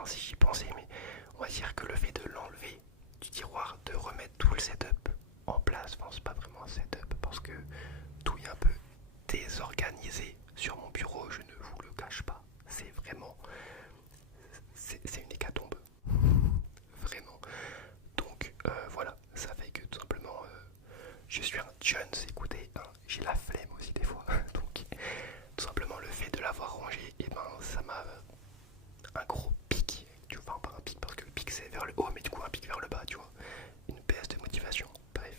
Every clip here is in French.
enfin si j'y pensais, mais on va dire que le fait de l'enlever du tiroir, de remettre tout le setup en place, enfin c'est pas vraiment un setup parce que tout est un peu désorganisé sur mon bureau, je ne vous le cache pas. C'est vraiment, c'est une hécatombe, vraiment. Donc voilà, ça fait que tout simplement je suis un Jones, écoutez, hein, j'ai la flemme aussi des fois. Donc tout simplement le fait de l'avoir rangé, et ben ça m'a un gros pic, tu vois, enfin pas un pic parce que le pic c'est vers le haut, mais du coup un pic vers le bas, tu vois, une baisse de motivation. Bref,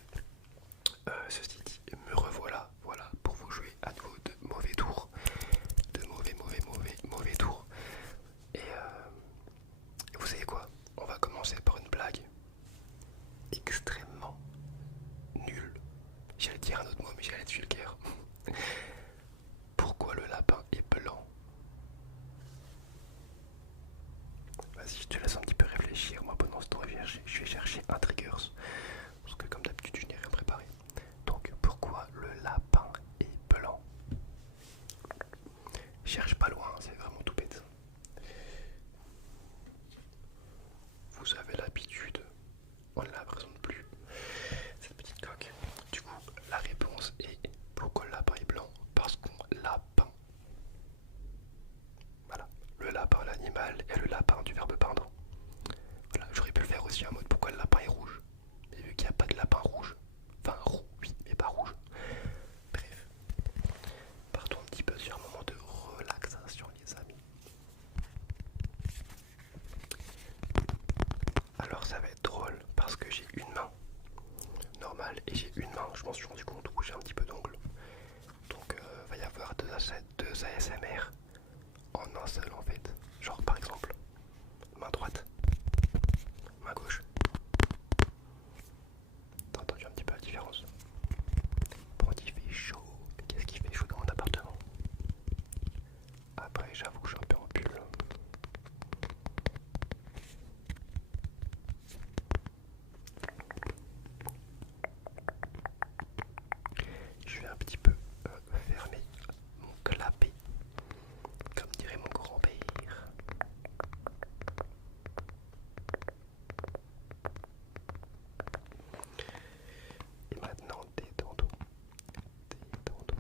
ceci dit, me revoilà, voilà, pour vous jouer à nouveau de mauvais tours, de mauvais tours. Et vous savez quoi, on va commencer par une blague extrêmement nulle. J'allais dire un autre mot, mais j'allais être vulgaire. Pourquoi le lapin est blanc? Vas-y, je te laisse un petit peu réfléchir. Moi, pendant ce temps, je vais chercher un triggers. Parce que, comme d'habitude, je n'ai rien préparé. Donc, pourquoi le lapin est blanc? Cherche pas loin, c'est vraiment tout bête. Vous avez l'habitude, on ne la présente plus, cette petite coque. Du coup, la réponse est pourquoi le lapin est blanc? Parce qu'on lapin. Voilà, le lapin, l'animal, et le lapin du verbe peindre. Voilà, j'aurais pu le faire aussi en mode pourquoi le lapin est rouge. Mais vu qu'il n'y a pas de lapin rouge, enfin roux, oui, mais pas rouge. Bref, partons un petit peu sur un moment de relaxation, les amis. Alors ça va être drôle parce que j'ai une main normale et j'ai une main, je m'en suis rendu compte, où j'ai un petit peu d'ongle. Donc va y avoir deux ASMR en un seul en fait. Genre par exemple, main droite, main gauche. T'as entendu un petit peu la différence? Bon, il fait chaud. Qu'est-ce qui fait chaud dans mon appartement? Après, j'avoue que je suis un peu en pull. Je vais un petit peu fermer mon clapet, comme dirait mon grand-père. Et maintenant, détends-toi. Détends-toi.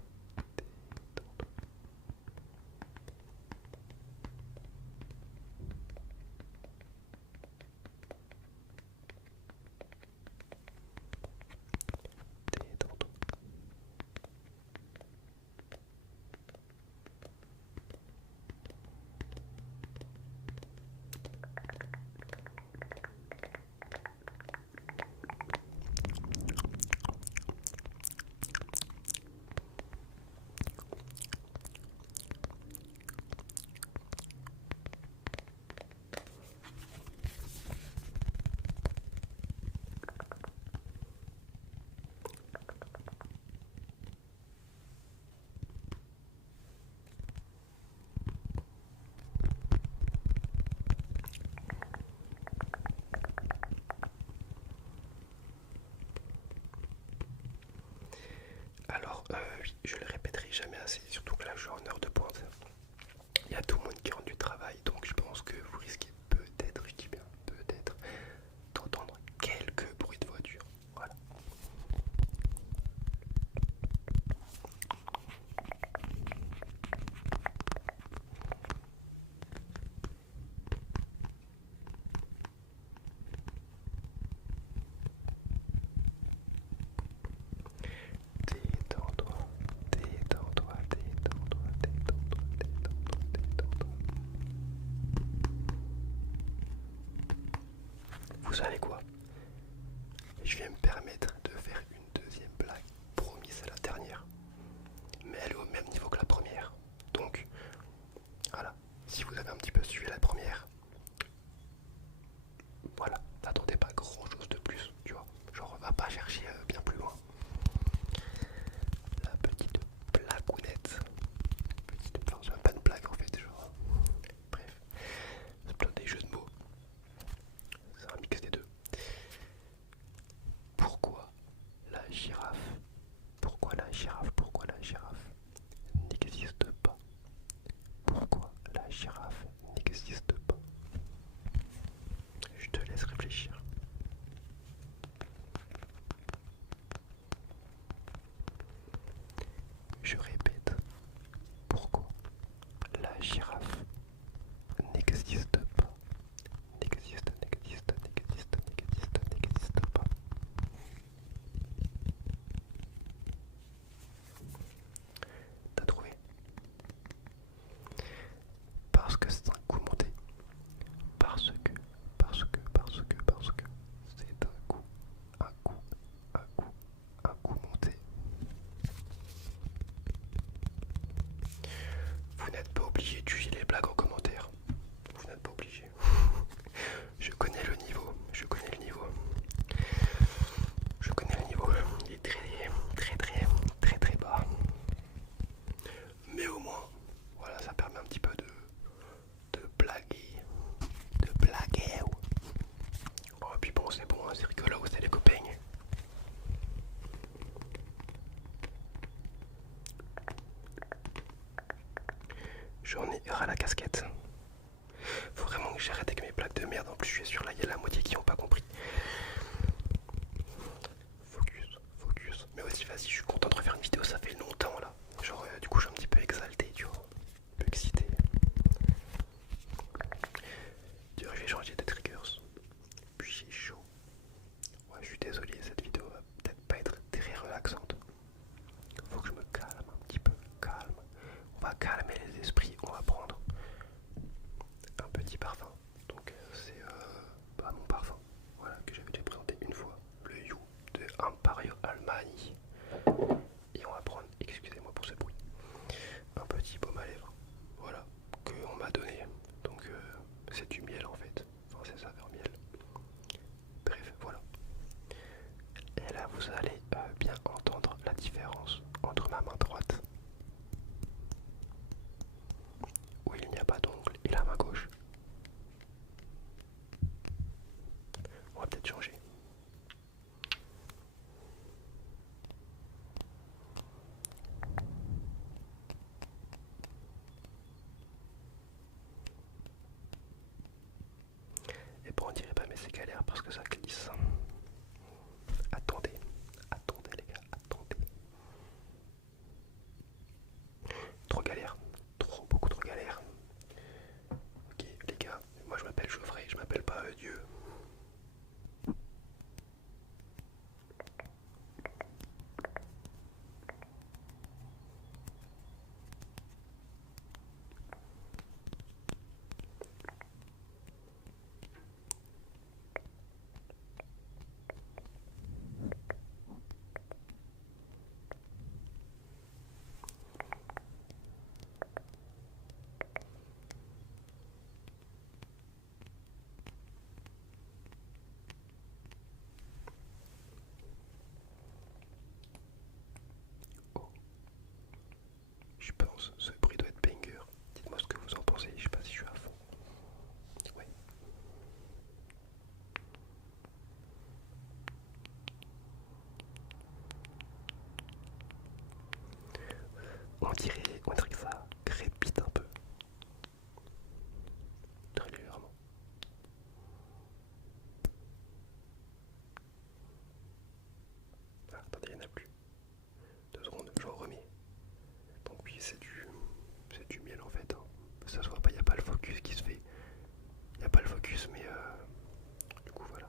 Détends-toi. Détends-toi. Alors, oui, je le répéterai jamais assez, surtout que là je suis en heure de pointe. Il y a tout le monde qui rentre du travail, donc je pense que vous risquez peut-être, je dis bien peut-être, d'entendre quelques bruits de voiture. Voilà. Détends-toi, détends-toi, détends-toi, détends-toi, détends-toi, détends-toi. Vous savez quoi? Je vais me permettre de faire une deuxième blague. Promis, c'est la dernière. Mais elle est au même niveau que la première. Donc, voilà. Si vous avez un petit peu suivi la première, voilà, n'attendez pas grand chose de plus, tu vois. Genre, on va pas chercher bien plus loin. La petite blagounette. Enfin, c'est même pas une blague en fait, genre. Bref, c'est plein des jeux de mots. C'est un mix des deux. n'êtes pas obligé de juger les blagues en commentaire. Vous n'êtes pas obligé. Je connais le niveau. Je connais le niveau. Je connais le niveau. Il est très bas. Mais au moins, voilà, ça permet un petit peu de blaguer. De blaguer. Oh, et puis bon, c'est bon, hein, c'est rigolo, c'est les copains. J'en ai ras la casquette. Faut vraiment que j'arrête avec mes blagues de merde. En plus, je suis sûr là, il y a la moitié qui n'ont pas compris. Focus. Mais vas-y, je suis content de refaire une vidéo, ça fait longtemps là. Genre, du coup, je suis un petit peu exalté, tu vois. Un peu excité. D'ailleurs, je vais changer de triggers. Puis j'ai chaud. Ouais, je suis désolé, cette vidéo va peut-être pas être très relaxante. Faut que je me calme un petit peu. Calme. On va calmer les esprits. On va prendre un petit parfum. Donc, c'est mon parfum. Voilà, que j'avais déjà présenté une fois. Le You de Imperio Almani. Et on va prendre, excusez-moi pour ce bruit, un petit baume à lèvres. Voilà, que on m'a donné. Donc, c'est du miel en fait. Enfin, c'est saveur miel. Bref, voilà. Et là, vous allez bien entendre la différence entre ma main droite, où il n'y a pas d'ongle, et la main gauche. On va peut-être changer. Et bon, on dirait pas, mais c'est galère parce que ça glisse. Attendez les gars, attendez. Trop galère, beaucoup trop galère. Ok les gars, moi je m'appelle Geoffrey, je m'appelle pas Dieu. Oh, je pense ce bruit doit être banger. Dites-moi ce que vous en pensez, je sais pas si je suis à fond. Ouais. On dirait que ça crépite un peu. Très légèrement. Ah, attendez, il n'y en a plus. 2 secondes, je remets. Donc oui, c'est du miel en fait. Hein. Ça se voit pas, il n'y a pas le focus qui se fait. Il n'y a pas le focus, mais du coup voilà.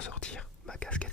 ressortir ma casquette